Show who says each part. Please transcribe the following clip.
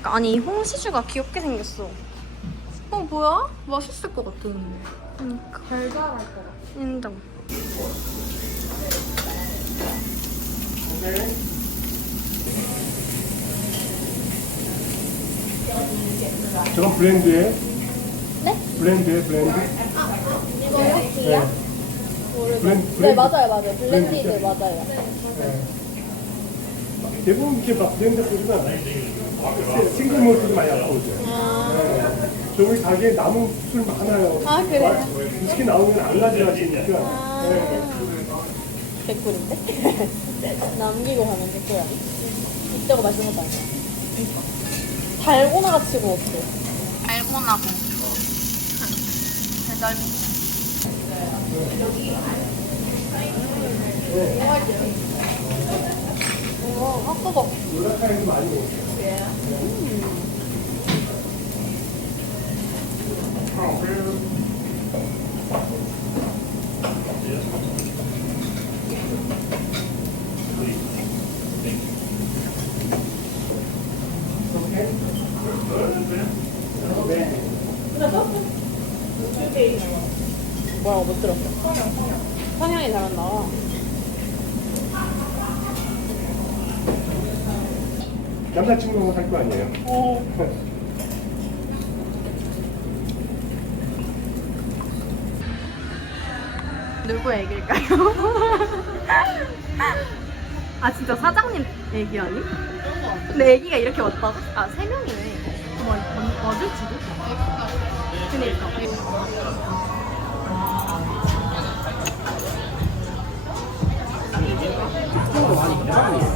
Speaker 1: 그니까 아니 이 홍시주가 귀엽게 생겼어.
Speaker 2: 뭐야? 맛있을 것 같은데.
Speaker 1: 그니까
Speaker 2: 달달할 것 같아.
Speaker 1: 인정.
Speaker 3: 저건 블렌드에.
Speaker 2: 네?
Speaker 3: 블렌드에 블렌드.
Speaker 2: 이거요? 이야?
Speaker 3: 블렌드.
Speaker 2: 네, 맞아요. 블렌디드
Speaker 3: 블렌디드.
Speaker 2: 맞아요.
Speaker 3: 네. 대부분 이렇게 막 블렌드 보지만 싱글 몰트도 많이 나오죠. 네. 저희 가게에 남은 술 많아요.
Speaker 2: 아, 그래요?
Speaker 3: 위스키 나오면 알라지 하시니까. 네.
Speaker 2: 개꿀인데? 남기고 가면 개꿀이야. 이따가 맛있는 것도 아니야. 달고나 치고 없어.
Speaker 1: 달고나고. 배달비.
Speaker 2: 아, 뜨거.
Speaker 3: 노랗카이도 많이 먹었어요.
Speaker 2: 뭐라고 못 들었어? 성향이 잘 안 나와.
Speaker 3: 남자친구하고 살 거 아니에요?
Speaker 1: 누구 얘기일까요? 아 진짜 사장님 얘기 아니? 근데 애기가 이렇게 왔다고? 아 3명이네. 맞을지도? 그니까.
Speaker 3: 많이